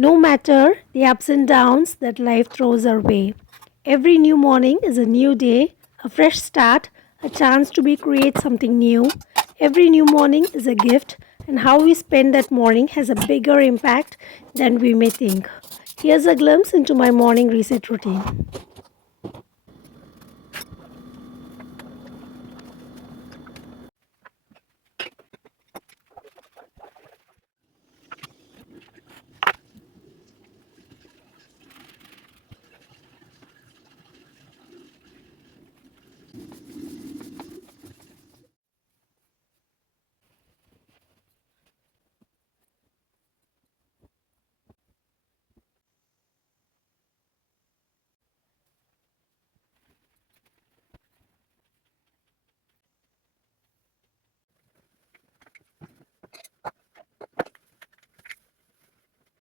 No matter the ups and downs that life throws our way. Every new morning is a new day, a fresh start, a chance to be create something new. Every new morning is a gift, and how we spend that morning has a bigger impact than we may think. Here's a glimpse into my morning reset routine.